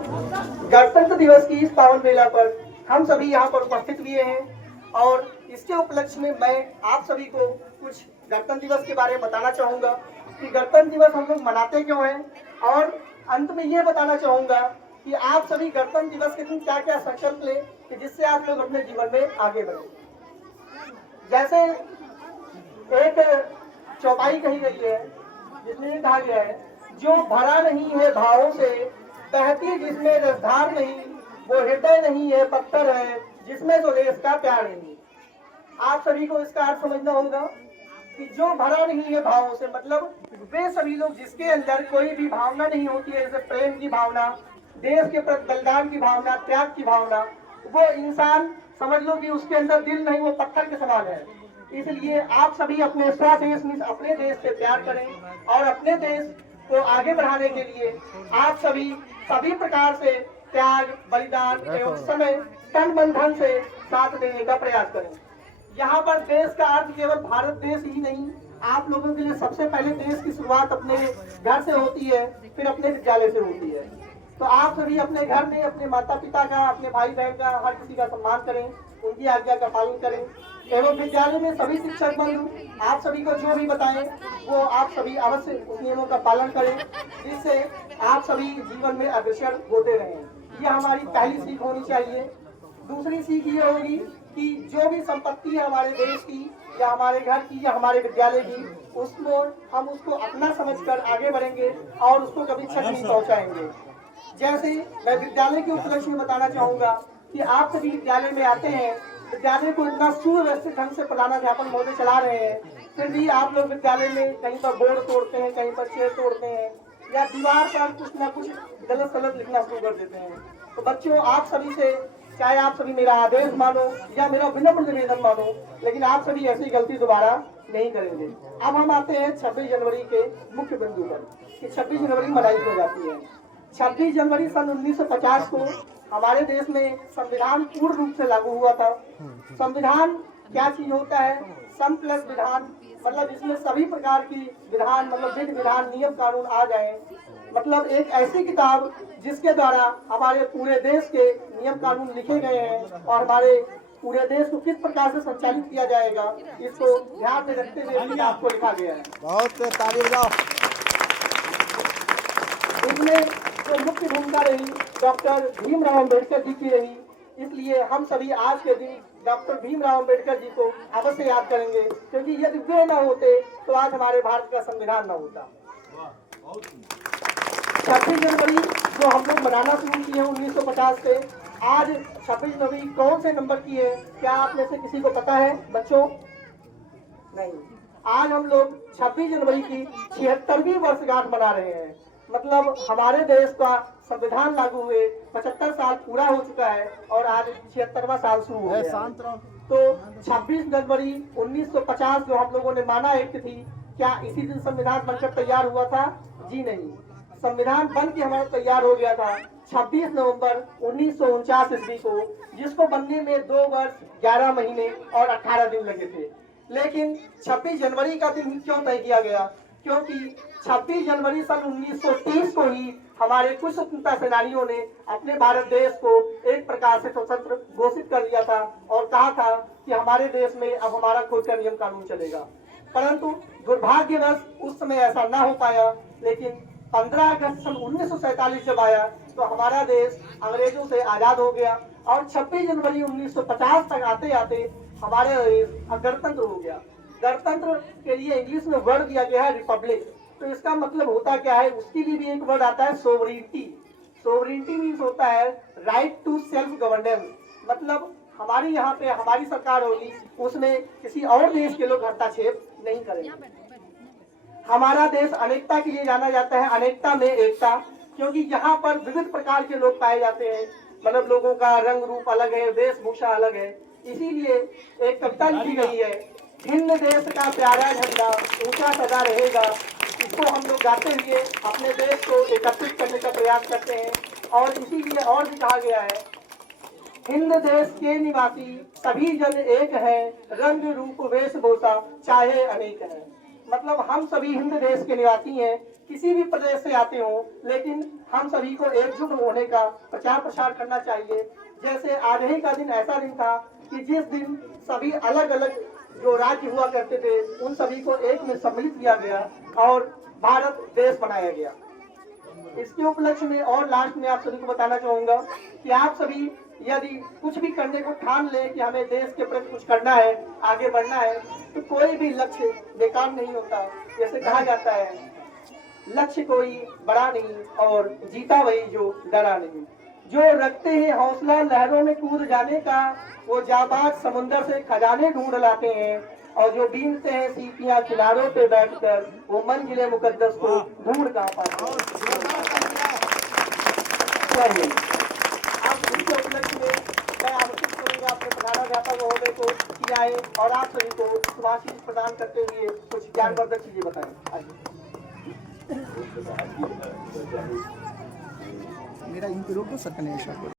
गणतंत्र दिवस की इस पावन बेला पर हम सभी यहाँ पर उपस्थित हुए हैं और इसके उपलक्ष्य में मैं आप सभी को कुछ गणतंत्र दिवस के बारे में बताना चाहूँगा कि गणतंत्र दिवस हम लोग मनाते क्यों हैं, और अंत में ये बताना चाहूँगा कि आप सभी गणतंत्र दिवस के दिन क्या क्या संकल्प लें कि जिससे आप लोग अपने जीवन में आगे बढ़ें। जैसे एक चौपाई कही गई है जिसमें ये कहा गया है, जो भरा नहीं है भावों से, बहती जिसमें रसधार नहीं, वो हृदय नहीं है पत्थर है, जिसमें तो देश का प्यार नहीं। आप सभी को इसका अर्थ समझना होगा कि जो भरा नहीं है भावों से, मतलब वे सभी लोग जिसके अंदर कोई भी भावना नहीं होती है, जैसे प्रेम की भावना, देश के प्रति बलिदान की भावना, त्याग की भावना, वो इंसान समझ लो कि उसके अंदर दिल नहीं, वो पत्थर के समान है। इसलिए आप सभी अपने स्वदेश में अपने देश से प्यार करें और अपने देश को आगे बढ़ाने के लिए आप सभी प्रकार से त्याग, बलिदान एवं समय, तन मन धन से साथ देने का प्रयास करें। यहाँ पर देश का अर्थ केवल भारत देश ही नहीं, आप लोगों के लिए सबसे पहले देश की शुरुआत अपने घर से होती है, फिर अपने विद्यालय से होती है। तो आप सभी अपने घर में अपने माता पिता का, अपने भाई बहन का, हर किसी का सम्मान करें, उनकी आज्ञा का पालन करें एवं विद्यालय में सभी शिक्षक बंधु आप सभी को जो भी बताएं वो आप सभी अवश्य उस नियमों का पालन करें, जिससे आप सभी जीवन में अग्रसर होते रहें। ये हमारी पहली सीख होनी चाहिए। दूसरी सीख ये होगी कि जो भी संपत्ति है हमारे देश की या हमारे घर की या हमारे विद्यालय की, उसको हम उसको अपना समझकर आगे बढ़ेंगे और उसको कभी क्षति नहीं पहुंचाएंगे। जैसे मैं विद्यालय के उपलक्ष्य में बताना चाहूंगा कि आप सभी विद्यालय में आते हैं, विद्यालय को इतना सुव्यवस्थित ढंग से प्रधानाध्यापक महोदय चला रहे हैं, फिर भी आप लोग विद्यालय में कहीं पर बोर्ड तोड़ते हैं, कहीं पर चेयर तोड़ते हैं या दीवार पर कुछ ना कुछ गलत सलत लिखना शुरू कर देते हैं। तो बच्चों, आप सभी से, चाहे आप सभी मेरा आदेश मानो या मेरा विनम्र निवेदन मानो, लेकिन आप सभी ऐसी गलती दोबारा नहीं करेंगे। अब हम आते हैं 26 जनवरी के मुख्य बिंदु पर कि 26 जनवरी मनाई हो जाती है। 26 जनवरी सन 1950 को हमारे देश में संविधान पूर्ण रूप से लागू हुआ था। संविधान क्या चीज होता है? सम प्लस विधान, मतलब इसमें सभी प्रकार की विधान, मतलब विधि विधान, नियम कानून आ जाए। मतलब एक ऐसी किताब जिसके द्वारा हमारे पूरे देश के नियम कानून लिखे गए हैं और हमारे पूरे देश को किस प्रकार से संचालित किया जाएगा, इसको ध्यान में रखते हुए किताब को लिखा गया है। बहुत ताली बजाओ। इसमें जो मुख्य भूमिका रही डॉक्टर भीमराव अम्बेडकर जी की रही, इसलिए हम सभी आज के दिन डॉक्टर भीमराव अम्बेडकर जी को अवश्य याद करेंगे, क्योंकि यदि वे न होते तो आज हमारे भारत का संविधान न होता। 26 जनवरी जो हम लोग मनाना शुरू किए हैं 1950 से, आज 26 जनवरी कौन से नंबर की है, क्या आप में से किसी को पता है बच्चों? नहीं। आज हम लोग 26 जनवरी की 76वीं वर्षगांठ मना रहे हैं। मतलब हमारे देश का संविधान लागू हुए 75 साल पूरा हो चुका है और आज 76वां साल शुरू हो गया है। तो 26 जनवरी 1950 जो हम लोगों ने माना एक्ट थी, क्या इसी दिन संविधान बनकर तैयार हुआ था? जी नहीं, संविधान बन के हमारा तैयार हो गया था 26 नवंबर 1949 ईस्वी को, जिसको बनने में 2 वर्ष 11 महीने और 18 दिन लगे थे। लेकिन 26 जनवरी का दिन क्यों तय किया गया? क्योंकि 26 जनवरी सन 1930 को ही हमारे कुछ स्वतंत्रता सेनानियों ने अपने भारत देश को एक प्रकार से स्वतंत्र घोषित कर दिया था और कहा था कि हमारे देश में अब हमारा खुद का नियम कानून चलेगा। परंतु दुर्भाग्यवश उस समय ऐसा ना हो पाया। लेकिन 15 अगस्त सन 1947 जब आया तो हमारा देश अंग्रेजों से आजाद हो गया और 26 जनवरी 1950 तक आते आते हमारे देश गणतंत्र हो गया। गणतंत्र के लिए इंग्लिश में वर्ड दिया गया है रिपब्लिक। तो इसका मतलब होता क्या है? उसके लिए भी एक वर्ड आता है सोवरेनिटी। सोवरेनिटी मीन्स होता है राइट टू सेल्फ गवर्नेंस। मतलब हमारी यहाँ पे हमारी सरकार होगी, उसमें किसी और देश के लोग हस्तक्षेप नहीं करेंगे। हमारा देश अनेकता के लिए जाना जाता है, अनेकता में एकता, क्योंकि यहाँ पर विविध प्रकार के लोग पाए जाते हैं। मतलब लोगों का रंग रूप अलग है, वेशभूषा अलग है। इसीलिए एक कविता लिखी गई है, भिन्न देश का प्यारा झंडा ऊंचा सदा रहेगा। इसको हम लोग गाते हुए अपने देश को एकत्रित करने का प्रयास करते हैं। और इसीलिए और भी कहा गया है, हिंद देश के निवासी सभी जन एक है, रंग रूप वेशभूषा चाहे अनेक है। मतलब हम सभी हिंद देश के निवासी हैं, किसी भी प्रदेश से आते हो, लेकिन हम सभी को एकजुट होने का प्रचार प्रसार करना चाहिए। जैसे आज ही का दिन ऐसा दिन था कि जिस दिन सभी अलग अलग जो राज्य हुआ करते थे उन सभी को एक में सम्मिलित किया गया और भारत देश बनाया गया। इसके उपलक्ष्य में और लास्ट में आप सभी को बताना चाहूंगा कि आप सभी यदि कुछ भी करने को ठान ले कि हमें देश के प्रति कुछ करना है, आगे बढ़ना है, तो कोई भी लक्ष्य बेकार नहीं होता। जैसे कहा जाता है, लक्ष्य कोई बड़ा नहीं और जीता वही जो डरा नहीं। जो रखते हैं हौसला लहरों में कूद जाने का, वो जाबाज समुंदर से खजाने ढूंढ लाते हैं, और जो बीनते हैं सीपियां किनारों पे बैठकर, वो मंजिले मुकद्दस को ढूंढ कहाँ पाते हैं। आप इसके उपलक्ष्य में मैं आमंत्रित करूंगा अपने प्रधानाध्यापक महोदय को कि आए और आप सभी को शुभाशीष प्रदान करते हुए कुछ ज्ञानवर्धक चीजें बताएं। मेरा इनको रोक दो सर,